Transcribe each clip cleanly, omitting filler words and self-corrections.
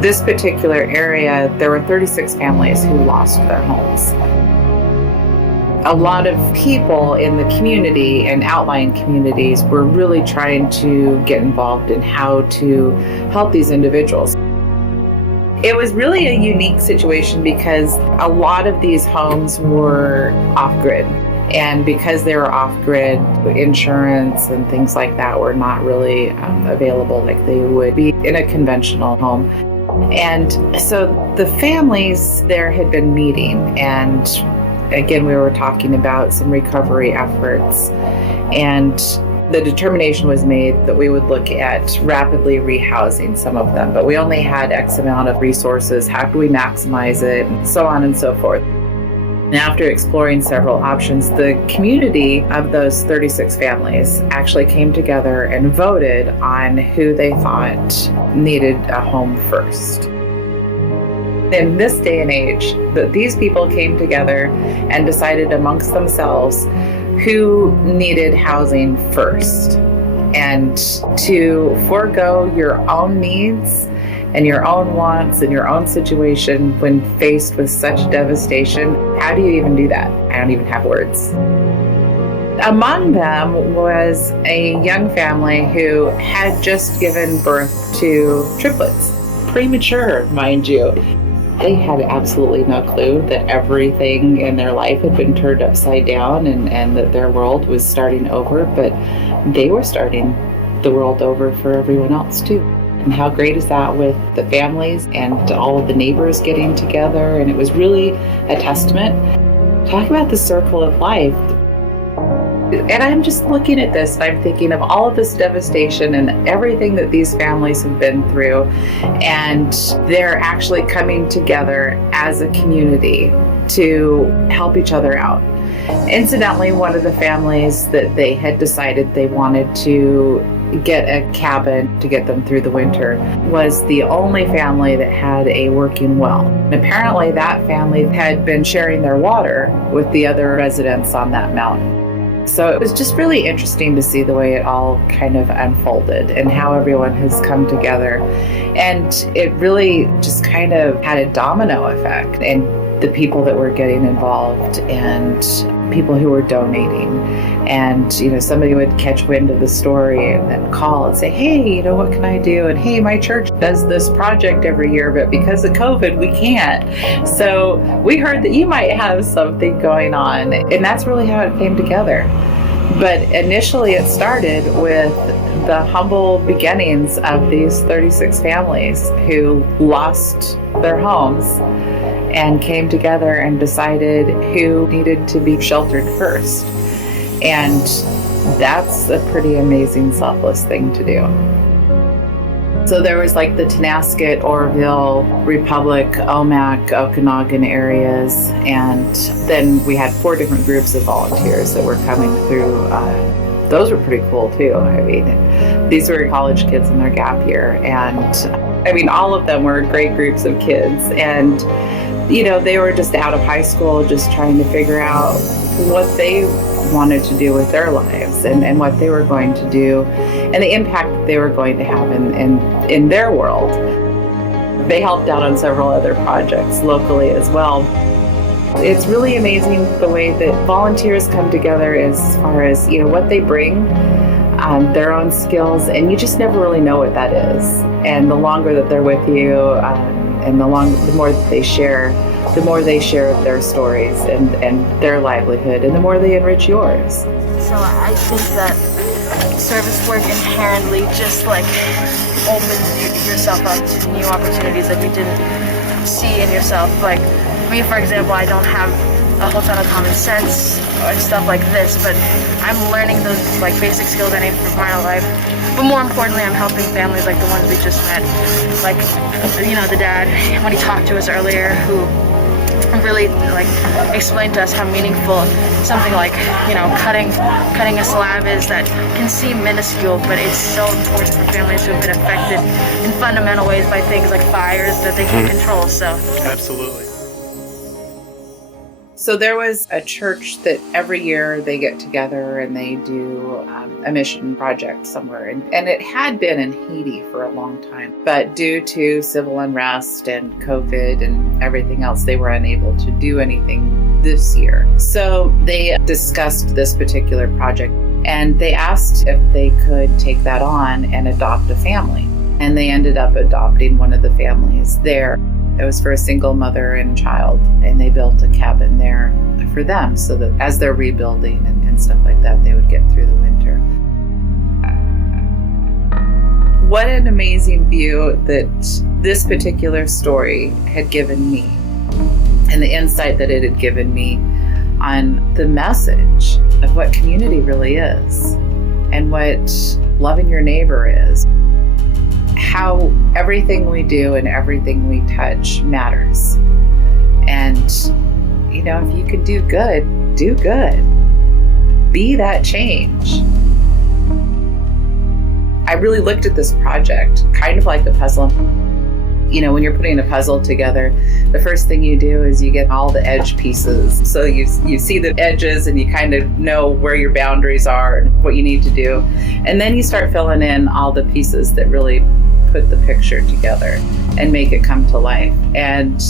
this particular area, there were 36 families who lost their homes. A lot of people in the community and outlying communities were really trying to get involved in how to help these individuals. It was really a unique situation because a lot of these homes were off-grid. And because they were off-grid, insurance and things like that were not really available like they would be in a conventional home. And so the families there had been meeting, and again, we were talking about some recovery efforts, and the determination was made that we would look at rapidly rehousing some of them, but we only had X amount of resources. How do we maximize it? And so on and so forth. And after exploring several options, the community of those 36 families actually came together and voted on who they thought needed a home first. In this day and age, that these people came together and decided amongst themselves who needed housing first, and to forego your own needs and your own wants and your own situation when faced with such devastation. How do you even do that? I don't even have words. Among them was a young family who had just given birth to triplets, premature, mind you. They had absolutely no clue that everything in their life had been turned upside down and that their world was starting over, but they were starting the world over for everyone else too. And how great is that with the families and all of the neighbors getting together? And it was really a testament. Talk about the circle of life. And I'm just looking at this and I'm thinking of all of this devastation and everything that these families have been through, and they're actually coming together as a community to help each other out. Incidentally, one of the families that they had decided they wanted to get a cabin to get them through the winter was the only family that had a working well. And apparently that family had been sharing their water with the other residents on that mountain. So it was just really interesting to see the way it all kind of unfolded and how everyone has come together. And it really just kind of had a domino effect, and the people that were getting involved and people who were donating. And, somebody would catch wind of the story and then call and say, hey, what can I do? And hey, my church does this project every year, but because of COVID, we can't. So we heard that you might have something going on. And that's really how it came together. But initially it started with the humble beginnings of these 36 families who lost their homes and came together and decided who needed to be sheltered first. And that's a pretty amazing, selfless thing to do. So there was like the Tonasket, Oroville, Republic, Omak, Okanagan areas, and then we had 4 different groups of volunteers that were coming through. Those were pretty cool too. I mean, these were college kids in their gap year, and all of them were great groups of kids, and they were just out of high school, just trying to figure out what they wanted to do with their lives and what they were going to do and the impact that they were going to have in their world. They helped out on several other projects locally as well. It's really amazing the way that volunteers come together as far as, what they bring, their own skills, and you just never really know what that is. And the longer that they're with you, and the more that they share, the more they share their stories and their livelihood, and the more they enrich yours. So I think that service work inherently just opens yourself up to new opportunities that you didn't see in yourself. Like me, for example, I don't have a whole ton of common sense or stuff like this, but I'm learning those basic skills I need for my life. But more importantly, I'm helping families like the ones we just met. The dad, when he talked to us earlier, who really explained to us how meaningful something like cutting a slab is, that can seem minuscule, but it's so important for families who have been affected in fundamental ways by things like fires that they can't control. So absolutely. So there was a church that every year they get together and they do a mission project somewhere. And it had been in Haiti for a long time. But due to civil unrest and COVID and everything else, they were unable to do anything this year. So they discussed this particular project and they asked if they could take that on and adopt a family. And they ended up adopting one of the families there. It was for a single mother and child, and they built a cabin there for them so that as they're rebuilding and stuff like that, they would get through the winter. What an amazing view that this particular story had given me, and the insight that it had given me on the message of what community really is and what loving your neighbor is. How everything we do and everything we touch matters. And, if you can do good, do good. Be that change. I really looked at this project kind of like a puzzle. When you're putting a puzzle together, the first thing you do is you get all the edge pieces. So you see the edges and you kind of know where your boundaries are and what you need to do. And then you start filling in all the pieces that really put the picture together and make it come to life. And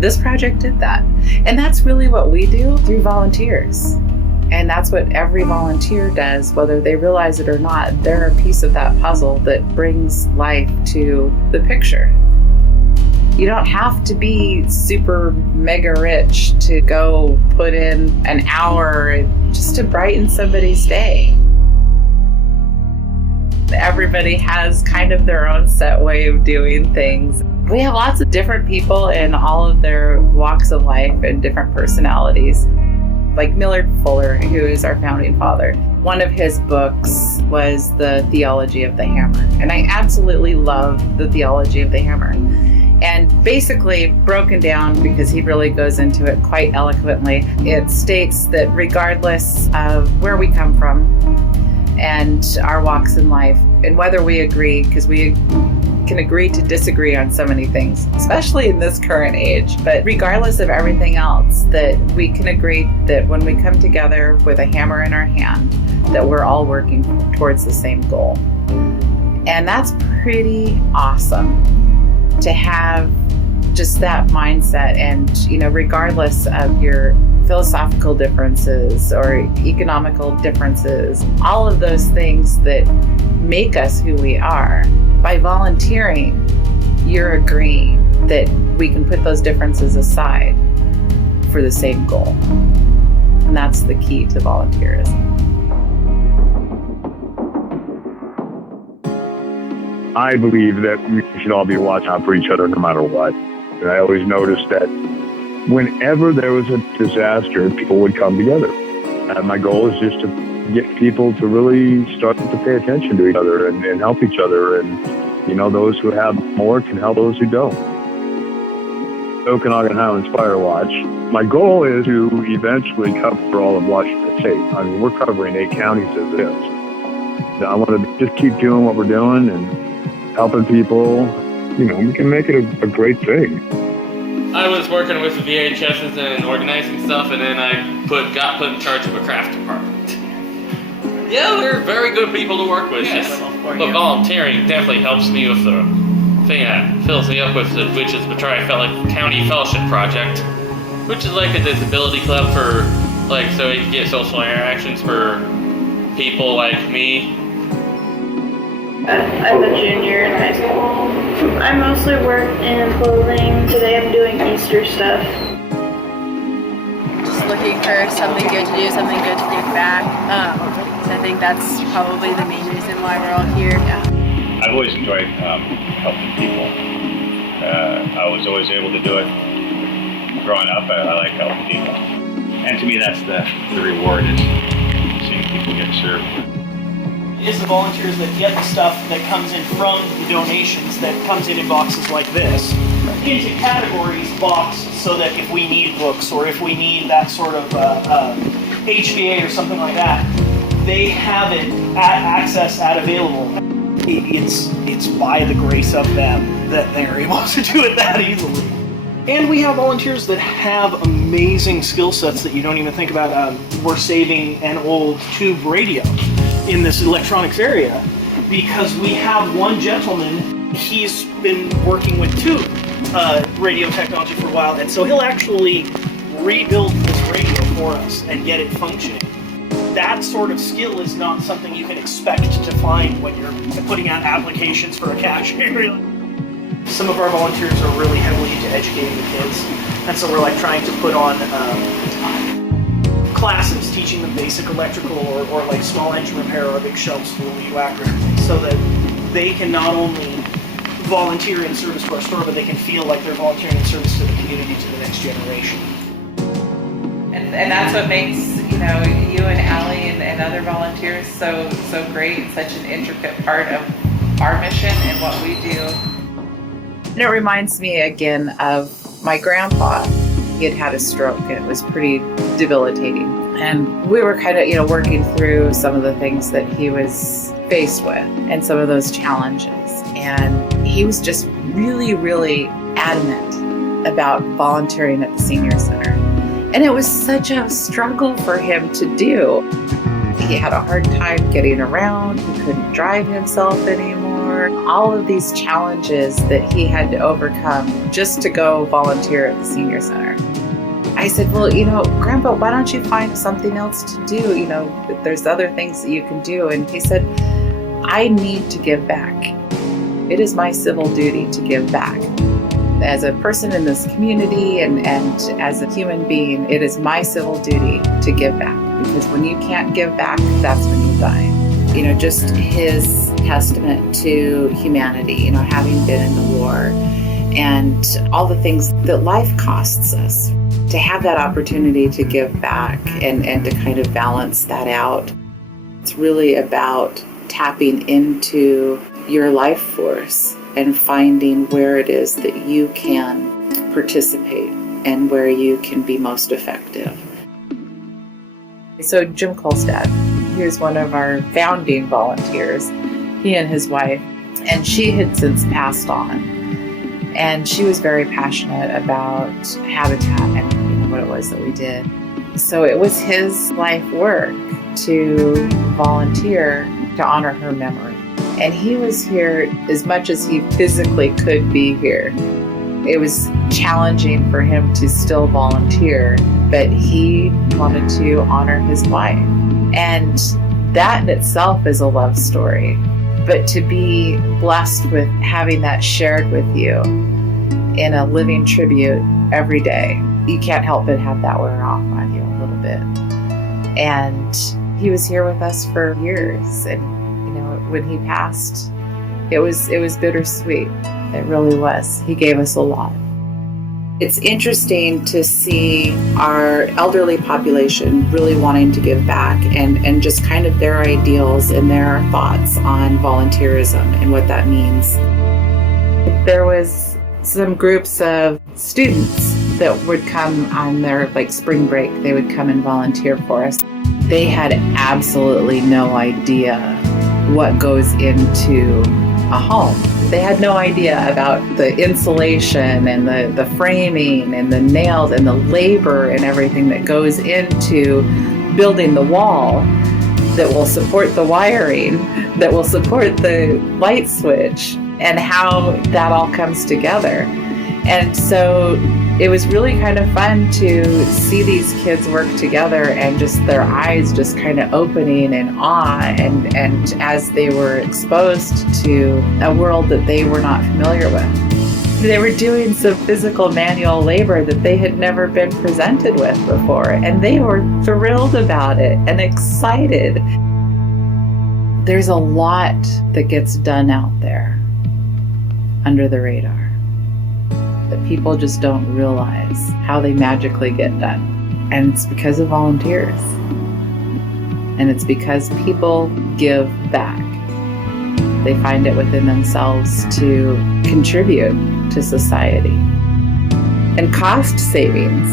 this project did that. And that's really what we do through volunteers. And that's what every volunteer does, whether they realize it or not. They're a piece of that puzzle that brings life to the picture. You don't have to be super mega rich to go put in an hour just to brighten somebody's day. Everybody has kind of their own set way of doing things. We have lots of different people in all of their walks of life and different personalities. Like Millard Fuller, who is our founding father. One of his books was The Theology of the Hammer. And I absolutely love The Theology of the Hammer. And basically, broken down, because he really goes into it quite eloquently, it states that regardless of where we come from and our walks in life, and whether we agree, because we can agree to disagree on so many things, especially in this current age, but regardless of everything else, that we can agree that when we come together with a hammer in our hand, that we're all working towards the same goal. And that's pretty awesome to have just that mindset. And, regardless of your philosophical differences or economical differences, all of those things that make us who we are, by volunteering, you're agreeing that we can put those differences aside for the same goal. And that's the key to volunteerism. I believe that we should all be watching out for each other no matter what. And I always noticed that whenever there was a disaster, people would come together. And my goal is just to get people to really start to pay attention to each other and help each other. And, those who have more can help those who don't. Okanagan Highlands Fire Watch. My goal is to eventually cover all of Washington State. I mean, we're covering 8 counties as it is. I want to just keep doing what we're doing and helping people. We can make it a great thing. I was working with the VHSs and organizing stuff, and then I got put in charge of a craft department. Yeah, they're very good people to work with. Yes. But volunteering definitely helps me with the thing that fills me up with, which is the Tri-County Fellowship Project, which is like a disability club for, so you can get social interactions for people like me. I'm a junior in high school. I mostly work in clothing. Today I'm doing Easter stuff. Just looking for something good to do, something good to give back. So I think that's probably the main reason why we're all here. Yeah. I've always enjoyed helping people. I was always able to do it growing up. I like helping people. And to me, that's the reward is seeing people get served. Is the volunteers that get the stuff that comes in from the donations that comes in boxes like this into categories boxed so that if we need books or if we need that sort of HVA or something like that, they have it at available. It's by the grace of them that they're able to do it that easily. And we have volunteers that have amazing skill sets that you don't even think about. We're saving an old tube radio in this electronics area because we have one gentleman, he's been working with tube radio technology for a while, and so he'll actually rebuild this radio for us and get it functioning. That sort of skill is not something you can expect to find when you're putting out applications for a cashier. Some of our volunteers are really heavily into educating the kids, and so we're like trying to put on classes teaching them basic electrical or like small engine repair or a big shelf spool UAC or something, so that they can not only volunteer in service to our store, but they can feel like they're volunteering in service to the community, to the next generation. And that's what makes, you and Allie and other volunteers so great and such an intricate part of our mission and what we do. And it reminds me again of my grandpa. He had had a stroke and it was pretty debilitating. And we were kind of, working through some of the things that he was faced with and some of those challenges. And he was just really, really adamant about volunteering at the senior center. And it was such a struggle for him to do. He had a hard time getting around. He couldn't drive himself anymore. All of these challenges that he had to overcome just to go volunteer at the senior center. I said, well, Grandpa, why don't you find something else to do? There's other things that you can do. And he said, I need to give back. It is my civil duty to give back. As a person in this community and as a human being, it is my civil duty to give back. Because when you can't give back, that's when you die. Just his testament to humanity, having been in the war and all the things that life costs us. To have that opportunity to give back and to kind of balance that out. It's really about tapping into your life force and finding where it is that you can participate and where you can be most effective. So Jim Kolstad, he was one of our founding volunteers, he and his wife, and she had since passed on. And she was very passionate about Habitat and what it was that we did. So it was his life work to volunteer to honor her memory. And he was here as much as he physically could be here. It was challenging for him to still volunteer, but he wanted to honor his wife. And that in itself is a love story. But to be blessed with having that shared with you in a living tribute every day, you can't help but have that wear off on you a little bit. And he was here with us for years. And when he passed, it was bittersweet. It really was. He gave us a lot. It's interesting to see our elderly population really wanting to give back and just kind of their ideals and their thoughts on volunteerism and what that means. There was some groups of students that would come on their spring break. They would come and volunteer for us. They had absolutely no idea what goes into a home. They had no idea about the insulation and the framing and the nails and the labor and everything that goes into building the wall that will support the wiring, that will support the light switch, and how that all comes together. And so it was really kind of fun to see these kids work together and just their eyes just kind of opening in awe and as they were exposed to a world that they were not familiar with. They were doing some physical manual labor that they had never been presented with before, and they were thrilled about it and excited. There's a lot that gets done out there under the radar that people just don't realize how they magically get done. And it's because of volunteers. And it's because people give back. They find it within themselves to contribute to society. And cost savings.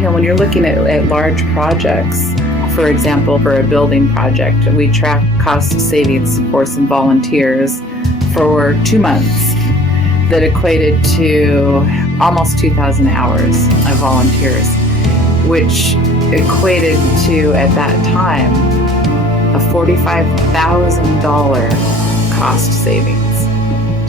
When you're looking at large projects, for example, for a building project, we track cost savings for some volunteers for 2 months. That equated to almost 2,000 hours of volunteers, which equated to, at that time, a $45,000 cost savings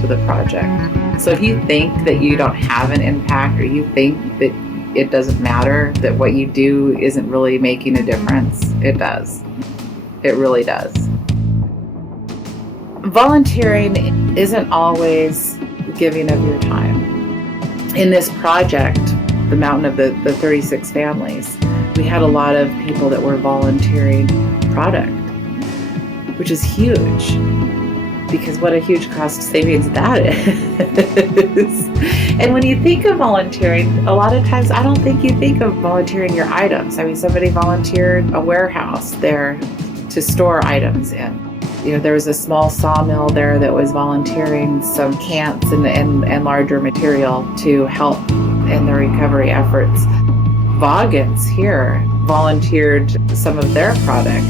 to the project. So if you think that you don't have an impact, or you think that it doesn't matter, that what you do isn't really making a difference, it does. It really does. Volunteering isn't always giving of your time. In this project, the Mountain of the 36 Families, we had a lot of people that were volunteering product, which is huge, because what a huge cost savings that is. And when you think of volunteering, a lot of times I don't think you think of volunteering your items. I mean, somebody volunteered a warehouse there to store items in. You know, there was a small sawmill there that was volunteering some cants and larger material to help in the recovery efforts. Vaughan's here volunteered some of their product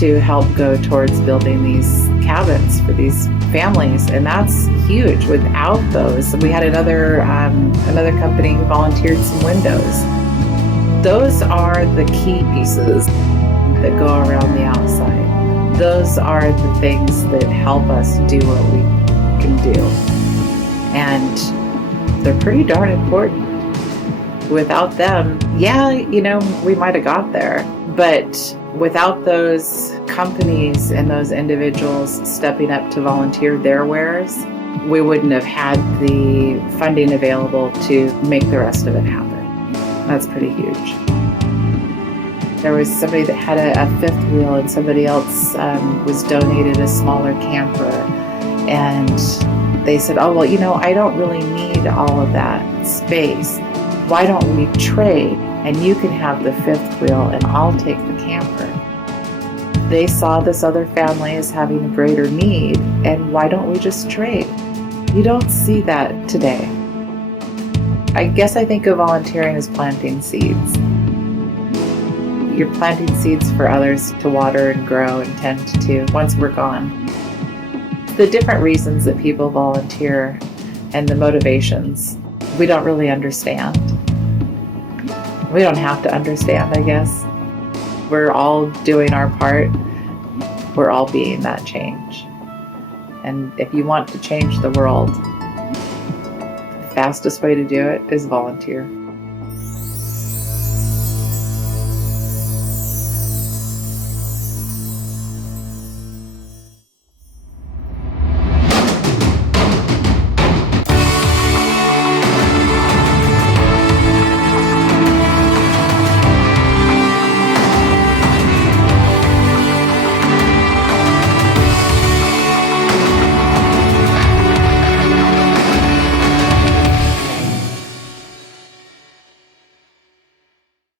to help go towards building these cabins for these families, and that's huge. Without those, we had another company who volunteered some windows. Those are the key pieces that go around the outside. Those are the things that help us do what we can do, and they're pretty darn important. Without them, yeah, you know, we might have got there, but without those companies and those individuals stepping up to volunteer their wares, we wouldn't have had the funding available to make the rest of it happen. That's pretty huge. There was somebody that had a fifth wheel, and somebody else was donated a smaller camper, and they said, oh, well, you know, I don't really need all of that space. Why don't we trade, and you can have the fifth wheel and I'll take the camper. They saw this other family as having a greater need, and why don't we just trade? You don't see that today. I guess I think of volunteering as planting seeds. You're planting seeds for others to water and grow and tend to once we're gone. The different reasons that people volunteer and the motivations, we don't really understand. We don't have to understand, I guess. We're all doing our part. We're all being that change. And if you want to change the world, the fastest way to do it is volunteer.